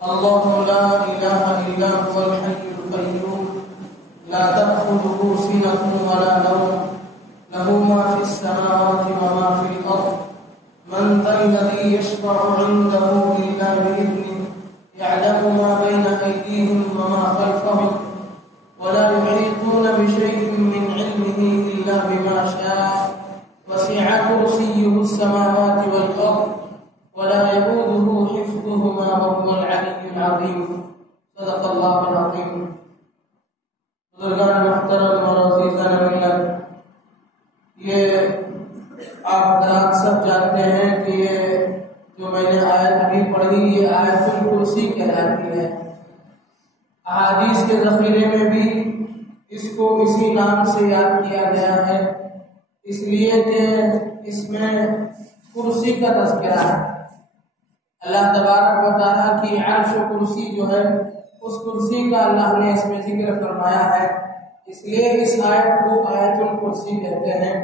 الله لا إله إلا هو الحي القيوم لا تأخذه سنة ولا نوم له ما في السماوات وما في الأرض من ذا الذي يشفع عنده إلا بإذنه يعلم ما بين أيديهم وما خلفهم ولا يحيطون بشيء من علمه إلا بما شاء وسع كرسيه السماوات والأرض ولا يؤوده حفظهما وهو العلي العظيم صدق الله العظيم. بزرگان محترم اور عزیزان ملت، یہ آپ حضرات سب جانتے ہیں کہ یہ جو میں نے آیت ابھی پڑھی یہ آیت الکرسی کہلاتی ہے. احادیث کے ذخیرے میں بھی اس کو اسی نام سے یاد کیا گیا ہے، اس لیے کہ اس میں کرسی کا تذکرہ ہے. اللہ تبارک و تعالیٰ کی عرش و کرسی جو ہے اس کرسی کا اللہ نے اس میں ذکر فرمایا ہے، اس لیے اس آیت کو آیت الکرسی کہتے ہیں.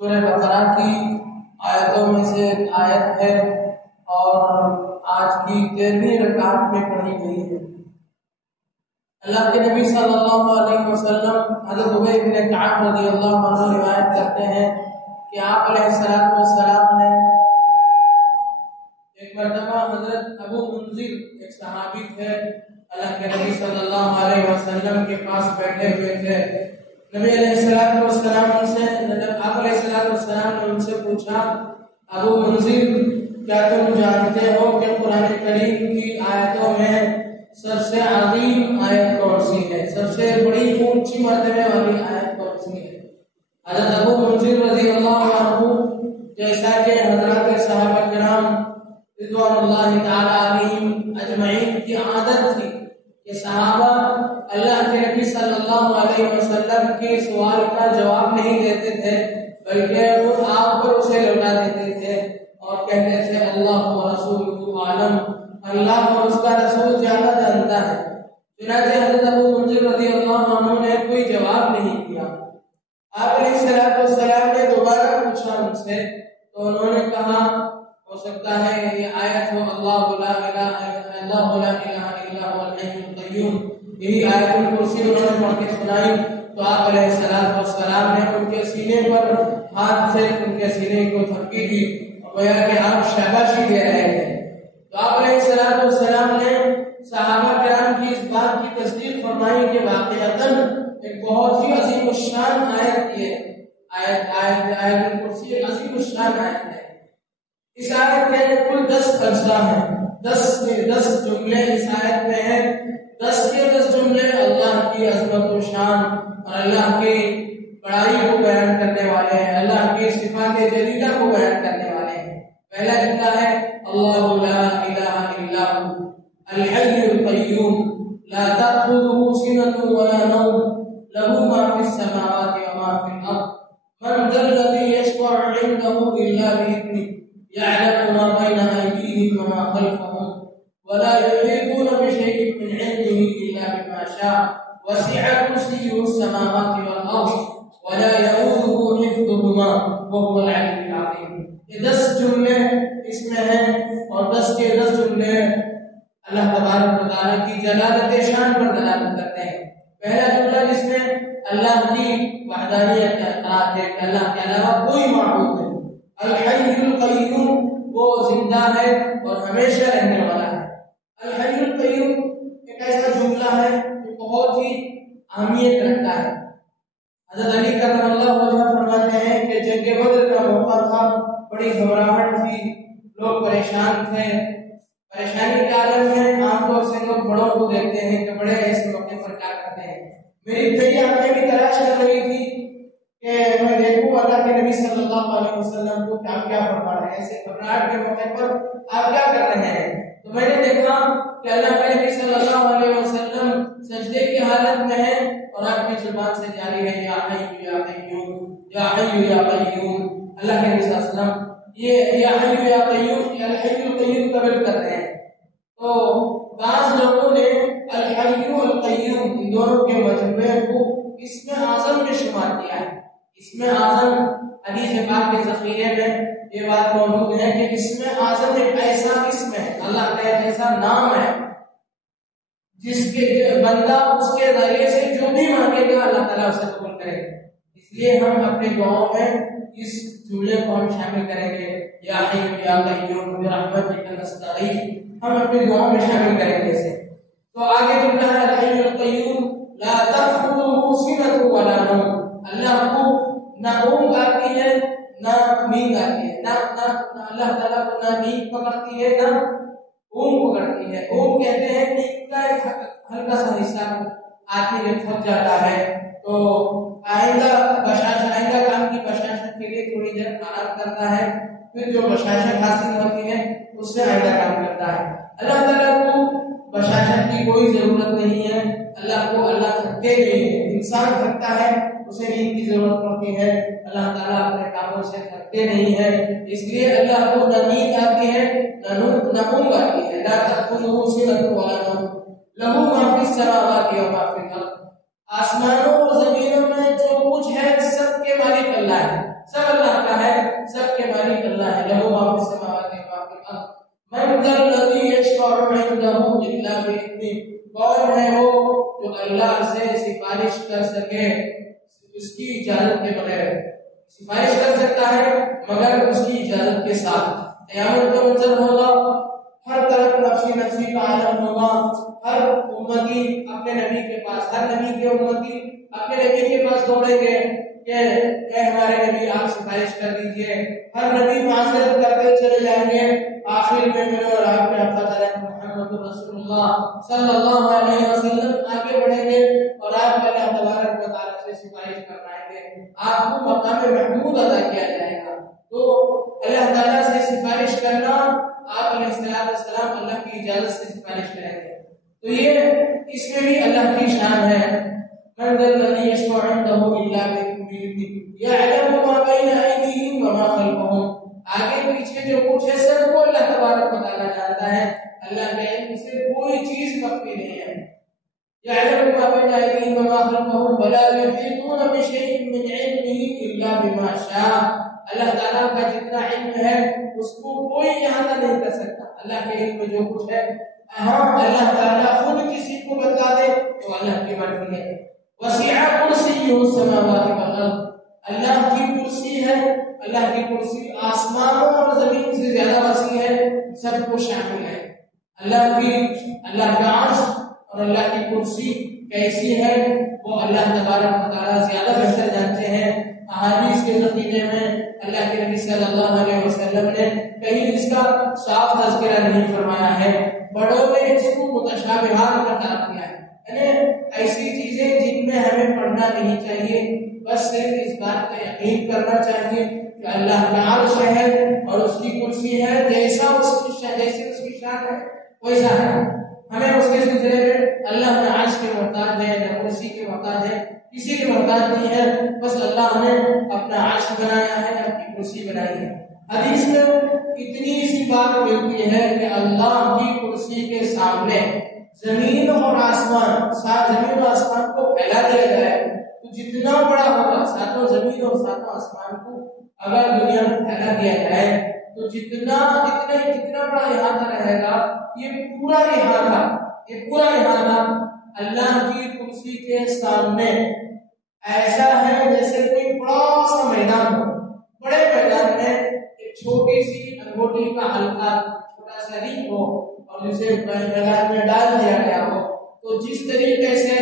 سورہ بقرہ کی آیتوں میں سے ایک آیت ہے اور آج کی 13ویں رکعت میں پڑھی گئی ہے. اللہ کے نبی صلی اللہ علیہ وسلم حضرت ابی بن کعب رضی اللہ عنہ روایت کرتے ہیں کہ آپ علیہ السلام نے ایک مرتبہ حضرت ابو منذر ایک صحابی تھے، اللہ کے نبی صلی اللہ علیہ وسلم کے پاس بیٹھے ہوئے تھے. نبی علیہ السلام آپ علیہ السلام نے ان سے پوچھا، ابو منذر کیا تم جانتے ہو کہ قرآن کریم کی آیتوں میں سب سے عظیم آیت کون سی ہے، سب سے بڑی اونچی مرتبے والی آیت کون سی ہے؟ حضرت ابو منذر رضی اللہ عنہ جیسا کہ حضرات صحابہ کرام رضوان اللہ تعالی علیہم اجمعین کی عادت تھی کہ صحابہ اللہ کے نبی صلی اللہ علیہ وسلم کے سوال کا جواب نہیں دیتے تھے بلکہ وہ آپ پر اسے لوٹا دیتے تھے اور کہتے تھے اللہ و رسولہ عالم، اللہ اور اس کا رسول زیادہ جانتا ہے. چنانچہ حضرت ابو منذر رضی اللہ عنہ نے کوئی جواب نہیں دیا. آپ علیہ السلام نے دوبارہ پوچھا ان سے تو انہوں نے کہا ہو سکتا ہے یہ آیت ہو اللہ لا الہ الا هو الحی القیوم، یہی آیت الکرسی انہوں نے پڑھ کے سنائی. تو آپ علیہ السلام نے ان کے سینے پر ہاتھ سے ان کے سینے کو تھپکی دی اور گویا کہ آپ شاباشی دے رہے تھے. تو آپ علیہ السلام نے صحابہ کرام کی اس بات کی تصدیق فرمائی کہ واقعتاً ایک بہت ہی عظیم الشان آیت یہ آیت الکرسی ایک عظیم الشان آیت ہے. اس آیت میں کل 10 اجزاء ہیں، 10 جملے اس آیت میں ہیں. 10 کے 10 جملے اللہ کی عظمت و شان اور اللہ کی بڑائی کو بیان کرنے والے ہیں، اللہ کی صفات جلیلہ کو بیان کرنے والے ہیں. پہلا جملہ ہے اللہ لا الہ الا هو الحی القیوم لا تأخذه سنة ولا نوم له ما في السماوات وما في الأرض من ذا الذي يشفع عنده إلا بإذنه يعلم ما بين أيديهم وما خلفهم ولا يحيطون بشيء من علمه إلا بما شاء وسع كرسيه السماوات والأرض ولا يؤوده حفظهما وهو العلي العظيم. یہ 10 جملے اس میں ہیں اور 10 کے 10 جملے اللہ تبارک و تعالیٰ کی جلالت شان پر دلالت کرتے ہیں. پہلا جملہ جس میں اللہ کی وحدانیت کا اقرار ہے کہ اللہ کے علاوہ کوئی معبود نہیں. الحی القیوم وہ زندہ ہے اور ہمیشہ رہنے والا ہے. الحی القیوم ایک ایسا جملہ ہے جو بہت ہی اہمیت رکھتا ہے. حضرت علی کرم اللہ وجہ فرماتے ہیں کہ جنگ بدر کا موقع تھا، بڑی گھبراہٹ تھی، لوگ پریشان تھے. پریشانی کے عالم میں عام طور سے لوگ بڑوں کو دیکھتے ہیں کہ بڑے اس موقع پر کیا کرتے ہیں. میری آنکھیں بھی تلاش کر رہی تھی کہ میں دیکھوں اللہ کے نبی صلی اللہ علیہ وسلم کو کیا فرما رہے ہیں، ایسے گھبراہٹ کے موقع پر آپ کیا کر رہے ہیں. تو میں نے دیکھا کہ اللہ کے نبی صلی اللہ علیہ وسلم سجدے کی حالت میں ہے اور آپ کی زبان سے جاری ہے یا حی یا قیوم یا حی یا قیوم. اللہ کے نبی صلی اللہ علیہ وسلم یہ یا حی یا قیوم یا الحی القیوم کا ورد کر رہے ہیں. تو بعض لوگوں نے الحی والقیوم ان دونوں کے مجموعے کو اسم اعظم میں شمار کیا ہے. اسم اعظم حدیث پاک کے ذخیرے میں یہ بات موجود ہے کہ اسم اعظم ایک ایسا اسم ہے، اللہ کا ایک ایسا نام ہے جس کے بندہ اس کے ذریعے سے جو بھی مانگے گا اللہ تعالیٰ اسے قبول کرے گا۔ اس لیے ہم اپنے دعاؤں میں اس جملے کو ہم شامل کریں گے، یا حی یا قیوم برحمتک نستغیث، ہم اپنی دعاؤں میں شامل کریں گے اسے۔ تو آگے جملہ ہے الحی القیوم لا تأخذه سنة ولا نوم، اللہ کو نہ اونگ آتی ہے نہ نیند آتی ہے، نہ اللہ تعالیٰ کو نہ نیند پکڑتی ہے نہ اونگ پکڑتی ہے۔ اونگ کہتے ہیں نیند کا ایک ہلکا سا حصہ آدمی جب تھک جاتا ہے تو آئندہ کام کی بشاشت کے لیے تھوڑی دیر آرام کرتا ہے، پھر جو بشاشت حاصل ہوتی ہے اس سے آئندہ کام کرتا ہے۔ اللہ تعالیٰ کو بشاشت کی کوئی ضرورت نہیں ہے، اللہ تھکتے نہیں ہے، انسان تھکتا ہے اسے نیند کی ضرورت پڑتی ہے، اللہ تعالیٰ اپنے کاموں سے تھکتے نہیں ہے، اس لیے اللہ کو نہ نیند آتی ہے نہ اونگ آتی ہے۔ لا تأخذه سنة ولا نوم له ما في السماوات وما في الأرض، آسمانوں اور زمینوں میں جو کچھ ہے سب کے مالک اللہ ہے، سب اللہ کا ہے، سب کے مالک اللہ ہے۔ له ما في السماوات وما في الأرض من ذا الذي يشفع عنده إلا بإذنه، کون ہے وہ جو اللہ سے سفارش کر سکے اس کی اجازت کے بغیر؟ سفارش کر سکتا ہے مگر اس کی اجازت کے ساتھ۔ قیامت کا منظر ہوگا، ہر طرف نفسی نفسی کا عالم ہوگا، ہر امتی اپنے نبی کے پاس، ہر نبی کے امتی اپنے نبی کے پاس دوڑیں گے کہ اے ہمارے نبی آپ سفارش کر دیجئے، ہر نبی معذرت کرتے چلے جائیں گے، آخر میں میرے اور آپ کے آقا محمد رسول اللہ صلی اللہ علیہ وسلم آگے بڑھیں گے اور آپ کو اللہ تبارک و تعالیٰ سے سفارش کرائیں گے، آپ کو مقام محمود ادا کیا جائے گا۔ تو اللہ تعالیٰ سے سفارش کرنا، آپ علیہ السلام اللہ کی اجازت سے سفارش کریں گے، تو یہ اس میں بھی اللہ کی شان ہے۔ من ذا الذی یشفع عنده الا بإذنہ یعلم ما بین ایدیہم وما خلفہم، آگے پیچھے جو کچھ ہے سب کو اللہ تبارک و تعالیٰ جانتا ہے، اللہ کے علم سے کوئی چیز مخفی نہیں ہے۔ یعلم ما بین ایدیہم وما خلفہم ولا یحیطون بشیء من علمہ الا بما شاء، اللہ تعالیٰ کا جتنا علم ہے اس کو کوئی احاطہ نہیں کر سکتا، اللہ کے علم میں جو کچھ ہے ہاں اللہ تعالیٰ خود کسی کو بتا دے تو اللہ کی مرضی ہے۔ وسیع کرسیہ السماوات والارض، اللہ کی کرسی ہے، اللہ کی کرسی آسمانوں اور زمین سے زیادہ وسیع ہے، سب کو شامل ہے۔ اللہ کا عرش اور اللہ کی کرسی کیسی ہے وہ اللہ تبارک و تعالیٰ زیادہ بہتر جانتے ہیں۔ احادیث کے ذخیرے میں اللہ کے نبی صلی اللہ علیہ وسلم نے کہیں اس کا صاف تذکرہ نہیں فرمایا ہے، بڑوں نے اس کو متشابہات قرار دیا ہے، یعنی ایسی چیزیں جن میں ہمیں پڑھنا نہیں چاہیے، بس صرف اس بات کا یقین کرنا چاہیے کہ اللہ کا عرش ہے اور اس کی کرسی ہے، جیسے اس کی شان ہے ویسا ہے، ہمیں اس کے سلسلے میں اللہ نہ عرش کے محتاج ہے نہ کرسی کے محتاج ہے، کسی کے محتاج نہیں ہے، بس اللہ نے اپنا عرش بنایا ہے، اپنی کرسی بنائی ہے۔ حدیث میں اتنی سی بات ملتی ہے کہ اللہ کی کرسی کے سامنے زمین اور آسمان کو پھیلا دیا جائے تو جتنا بڑا ہوگا، ساتوں زمین اور ساتوں آسمان کو اگر دنیا میں پھیلا دیا جائے تو جتنا بڑا احاطہ رہے گا، یہ پورا احاطہ اللہ کی کرسی کے سامنے ایسا ہے جیسے کوئی بڑا سا میدان ہو، بڑے میدان میں ایک چھوٹی سی انگوٹھی کا ہلکا چھوٹا سا رنگ ہو اور اسے میدان میں ڈال دیا گیا ہو، تو جس طریقے سے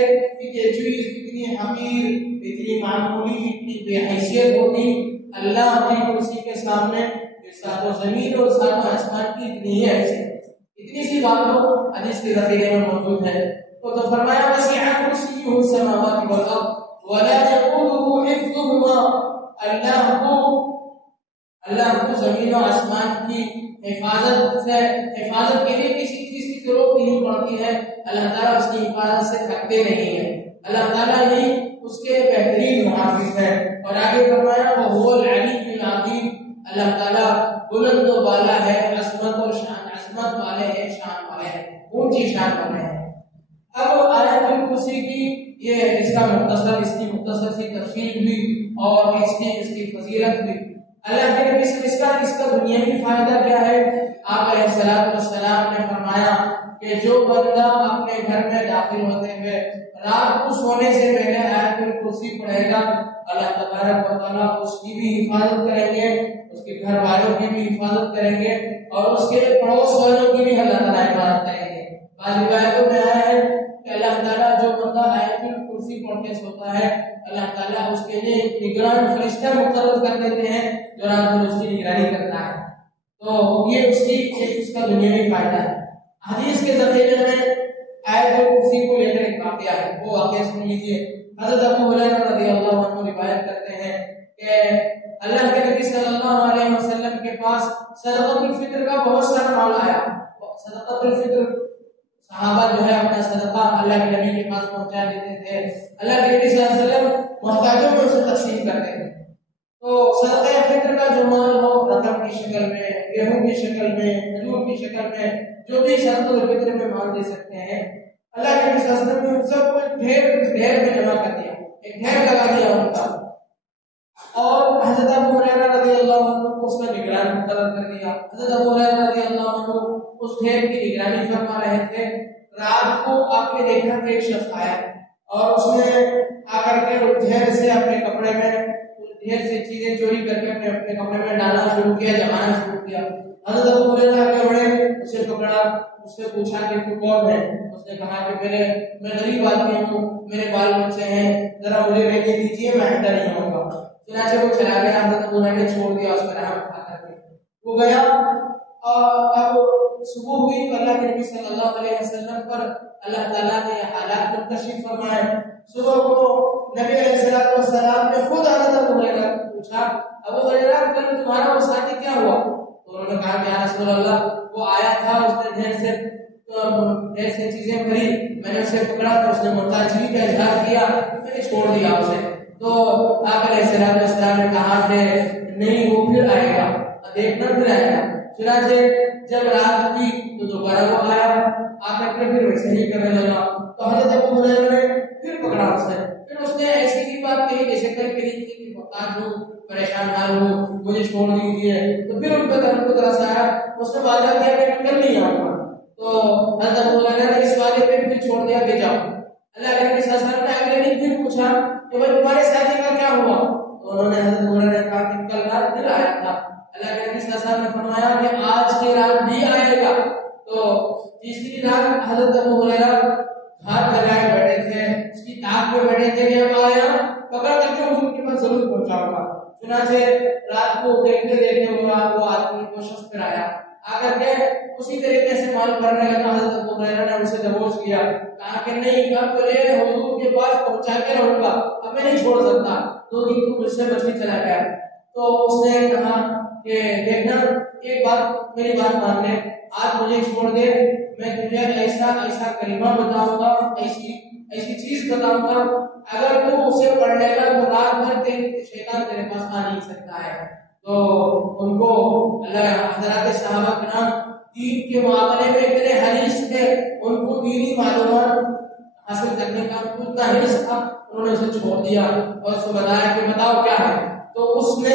یہ چیز اتنی حقیر، اتنی معمولی، اتنی بے حیثیت ہوتی، اللہ کی کرسی کے سامنے ساتوں زمین اور ساتوں آسمان کی اتنی ہی حیثیت، اتنی سی بات ہو حدیث کے ذخیرے میں موجود ہے۔ تو فرمایا وسیع کرسیہ السماوات والارض ولا يؤوده حفظهما، اللہ کو زمین و آسمان کی حفاظت کے لیے کسی چیز کی ضرورت نہیں پڑتی ہے، اللہ تعالیٰ اس کی حفاظت سے تھکتے نہیں ہیں، اللہ تعالیٰ ہی اس کے بہترین محافظ ہے۔ اور آگے فرمایا وَهُوَ الْعَلِيُّ الْعَظِيمُ، اللہ تعالیٰ بلند و بالا ہے، عظمت والے ہیں، شان والے ہیں، اونچی شان والے ہیں۔ اب آیت الکرسی کی اس کی مختصر سی تفصیل ہوئی اور اس کی فضیلت ہوئی۔ اللہ کے نبی سے اس کا دنیاوی فائدہ کیا ہے؟ آپ علیہ السلام نے فرمایا کہ جو بندہ اپنے گھر میں داخل ہوتے ہوئے رات کو سونے سے پہلے آیت الکرسی پڑھے گا، اللہ تبارک و تعالیٰ اس کی بھی حفاظت کریں گے، اس کے گھر والوں کی بھی حفاظت کریں گے، اور اس کے پڑوس والوں کی بھی اللہ تعالیٰ حفاظت کریں گے۔ بعض روایتوں میں آیا ہے کہ اللہ تعالیٰ جو بندہ آیت الکرسی پڑھ کے سوتا ہے، اللہ تعالیٰ اس کے لیے نگران فرشتہ مقرر کر دیتے ہیں جو رات میں اس کی نگرانی کرتا ہے۔ تو یہ اس کا دنیاوی فائدہ ہے۔ حدیث کے ذخیرے میں آیت الکرسی کو لے کر ایک واقعہ ہے، وہ واقعہ سن لیجیے۔ حضرت ابو ہریرہ رضی اللہ عنہ روایت کرتے ہیں کہ اللہ کے نبی صلی اللہ علیہ وسلم کے پاس صدقۃ الفطر کا بہت سارا مال آیا۔ صدقۃ الفطر صحابہ جو ہے اپنا صدقہ اللہ کے نبی کے پاس پہنچا دیتے تھے، اللہ کے نبی صلی اللہ علیہ وسلم محتاجوں میں اسے تقسیم کرتے تھے۔ تو صدقہ فطر کا جو مال ہو، رقم کی شکل میں، گیہوں کی شکل میں، کھجور کی شکل میں، جو بھی صدقہ الفطر میں مال دے سکتے ہیں، اللہ کے نبی صلی اللہ علیہ وسلم نے سب کو ڈھیر میں جمع کر دیا، ایک ڈھیر لگا دیا ان کا، اور حضرت ابو ہریرہ رضی اللہ عنہ کو اس کا نگران مقرر کر دیا۔ حضرت ابو ہریرہ رضی اللہ عنہ اس ڈھیر کی نگرانی فرما رہے تھے۔ رات کو آپ نے دیکھا کہ ایک شخص آیا اور اس نے آ کر کے ڈھیر سے اپنے کپڑے میں ڈھیر سے چیزیں چوری کر کے اپنے کپڑے میں ڈالنا شروع کیا، جمانا شروع کیا۔ حضرت ابو ہریرہ آگے بڑھے، اسے پکڑا، اس سے پوچھا کہ تو کون ہے؟ اس نے کہا کہ میں غریب آدمی ہوں، میرے بال بچے ہیں، ذرا مجھے بھیجے دیجیے، میں آئندہ نہیں آؤں گا۔ چنانچہ وہ چلا گیا، حضرت ابو ہریرہ نے چھوڑ دیا، اس پر رحم کھا کر کے وہ گیا۔ اب صبح ہوئی تو اللہ کے نبی صلی اللہ علیہ وسلم پر اللہ تعالیٰ نے حالات منتشر فرمائے۔ صبح کو نبی علیہ السلام نے خود حضرت ابو ہریرہ پوچھا، ابو ہریرہ کل تمہارا وہ ساتھی کیا ہوا؟ تو انہوں نے کہا کہ یا رسول اللہ، وہ آیا تھا، اس نے ڈھیر سے چیزیں بھری، میں نے اسے پکڑا تو اس نے محتاجی کا اظہار کیا، میں نے چھوڑ دیا اسے۔ تو آپ علیہ السلام نے کہا کہ نہیں، وہ پھر آئے گا، دیکھنا پھر آئے گا۔ چنانچہ جب رات ہوئی تو دوبارہ وہ آیا، آ کر کے پھر ویسے ہی کرنے لگا۔ تو حضرت ابو ہریرہ نے پھر پکڑا اسے، پھر اس نے ایسی ہی بات کہی جیسے کل کہی تھی کہ محتاج ہوں، پریشان حال ہوں، مجھے چھوڑ دیجیے۔ تو پھر ان کو طرح سے آیا، اس نے وعدہ کیا کہ میں کل نہیں آؤں گا۔ تو حضرت ابو ہریرہ نے اس وعدے پہ پھر چھوڑ دیا کہ جاؤ۔ اللہ کے نبی صلی اللہ علیہ وسلم نے اگلے دن پھر پوچھا کہ بھائی تمہارے ساتھی کا کیا ہوا؟ تو انہوں نے حضرت ابو ہریرہ نے کہا کہ کل رات پھر آیا تھا۔ اللہ کے نبی صلی اللہ علیہ وسلم نے فرمایا کہ آج کی رات بھی آئے گا۔ تو تیسری رات حضرت ابو ہریرہ ہاتھ لگائے بیٹھے تھے، اس کی تاک پہ بیٹھے تھے کہ اب آیا، پکڑ کر کے حضور کے پاس ضرور پہنچاؤں گا۔ چنانچہ رات کو دیکھتے دیکھتے وہ آدمی کو شخص پھر آیا، آ کر کے اسی طریقے سے مال بھرنے لگا۔ حضرت ابو ہریرہ نے اسے دبوچ کیا، کہا کہ نہیں، اب تجھے حضور کے پاس پہنچا کے رہوں گا، اب میں نہیں چھوڑ سکتا، تو مجھ سے بچ کے چلا گیا۔ تو اس نے کہا کہ دیکھنا، ایک بات میری بات مان لے، آج مجھے چھوڑ دے، میں تجھے ایسا کلمہ بتاؤں گا، ایسی چیز بتاؤں گا، اگر تو اسے پڑھ لے گا تو رات بھر شیطان تیرے پاس آ نہیں سکتا ہے۔ تو ان کو اللہ حضرات صحابہ کرام دین کے معاملے میں اتنے حریص تھے، ان کو دینی معلومات حاصل کرنے کا اتنا حرص تھا، انہوں نے اسے چھوڑ دیا اور اس کو بتایا کہ بتاؤ کیا ہے۔ تو اس نے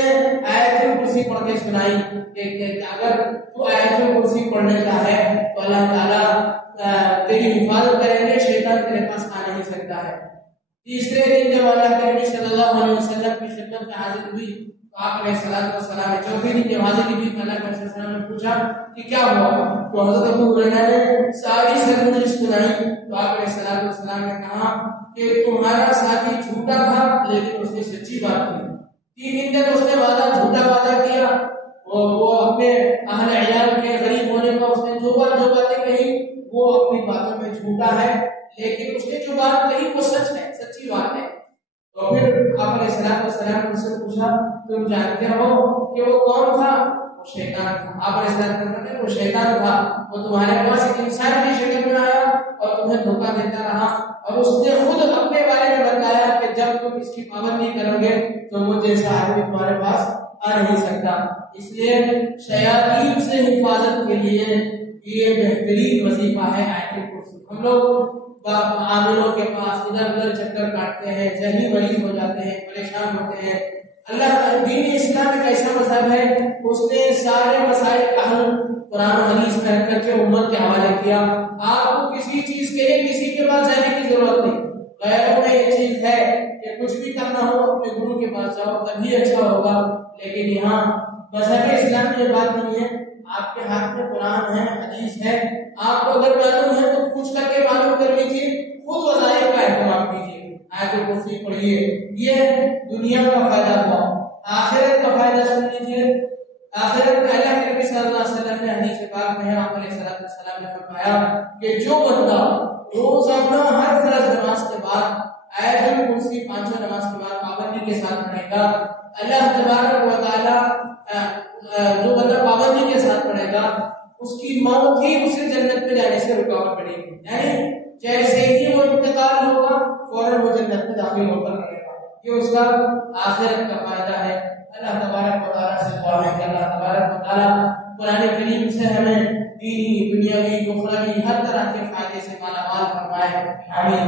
آیت الکرسی پڑھ کے سنائی کہ اگر تو آیت الکرسی پڑھنے کا ہے تو اللہ تعالیٰ تیری حفاظت کریں گے، شیطان تیرے پاس آ نہیں سکتا ہے۔ تیسرے دن جب اللہ کے نبی صلی اللہ علیہ وسلم کی خدمت میں حاضر ہوئی تو آپ علیہ السلام نے چوتھے دن جب حاضر ہوئی تو اللہ کے وسلم نے پوچھا کہ کیا ہوا؟ تو حضرت ابو ہریرہ نے ساری سرگزشت سنائی۔ تو آپ علیہ السلام نے کہا کہ تمہارا ساتھی جھوٹا تھا لیکن اس نے سچی بات کی۔ 3 دن تک اس نے جھوٹا وعدہ کیا، وہ اپنے اہل عیال کے غریب ہونے کا اس نے جو باتیں کہی وہ اپنی باتوں میں جھوٹا ہے، لیکن اس نے جو بات کہی وہ سچ ہے، سچی بات ہے۔ تو پھر آپ علیہ السلام نے سے پوچھا تم جانتے ہو کہ وہ کون تھا؟ وہ شیطان تھا۔ آپ علیہ السلام نے کہا وہ شیطان تھا، وہ تمہارے پاس ایک انسان کی شکل میں آیا اور تمہیں دھوکہ دیتا رہا، اور اس نے خود اپنے بارے میں بتایا کہ جب تم اس کی پابندی کرو گے تو مجھ جیسا آدمی تمہارے پاس آ نہیں سکتا۔ اس لیے شیاطین سے حفاظت کے لیے یہ بہترین وظیفہ ہے آیت الکرسی۔ ہم لوگ عاملوں کے پاس ادھر ادھر چکر کاٹتے ہیں، ذہنی مریض ہو جاتے ہیں، پریشان ہوتے ہیں، اللہ دین اسلام ایک ایسا مذہب ہے اس نے سارے مسائل کا حل قرآن و حدیث میں رکھ کر کے امت کے حوالے کیا. آپ کو کسی چیز کے لیے کسی کے پاس جانے کی ضرورت نہیں. غیروں میں یہ چیز ہے کہ کچھ بھی کرنا ہو اپنے گرو کے پاس جاؤ تبھی اچھا ہوگا. لیکن یہاں مذہب اسلام میں یہ بات نہیں ہے. آپ کے ہاتھ میں قرآن ہے حدیث ہے, آپ کو اگر معلوم ہے تو پوچھ کر کے معلوم کر لیجیے, خود وظائف کا اہتمام کیجیے, آیت الکرسی پڑھیے. یہ دنیا کا فائدہ ہوا. آخرت کا فائدہ سن لیجیے. آخرت میں اللہ کے نبی صلی اللہ علیہ وسلم نے حدیث پاک میں آپ علیہ السلام نے فرمایا کہ جو بندہ روزانہ ہر فرض نماز کے بعد آیت الکرسی پانچوں نماز کے بعد پابندی کے ساتھ پڑھے گا, اللہ تبارک و تعالی جو بندہ پابندی کے ساتھ پڑھے گا اس کی موت ہی اسے جنت میں جانے سے رکاوٹ پڑے گی. یعنی جیسے ہی وہ انتقال ہوگا فوراً وہ جنت میں داخل ہو کر رہے گا. یہ اس کا آخرت کا فائدہ ہے. اللہ تبارک و تعالیٰ سے دعا ہے کہ اللہ تبارک و تعالیٰ قرآن کریم سے ہمیں دینی دنیاوی اخروی ہر طرح کے فائدے سے مالا مال فرمائے. آمین.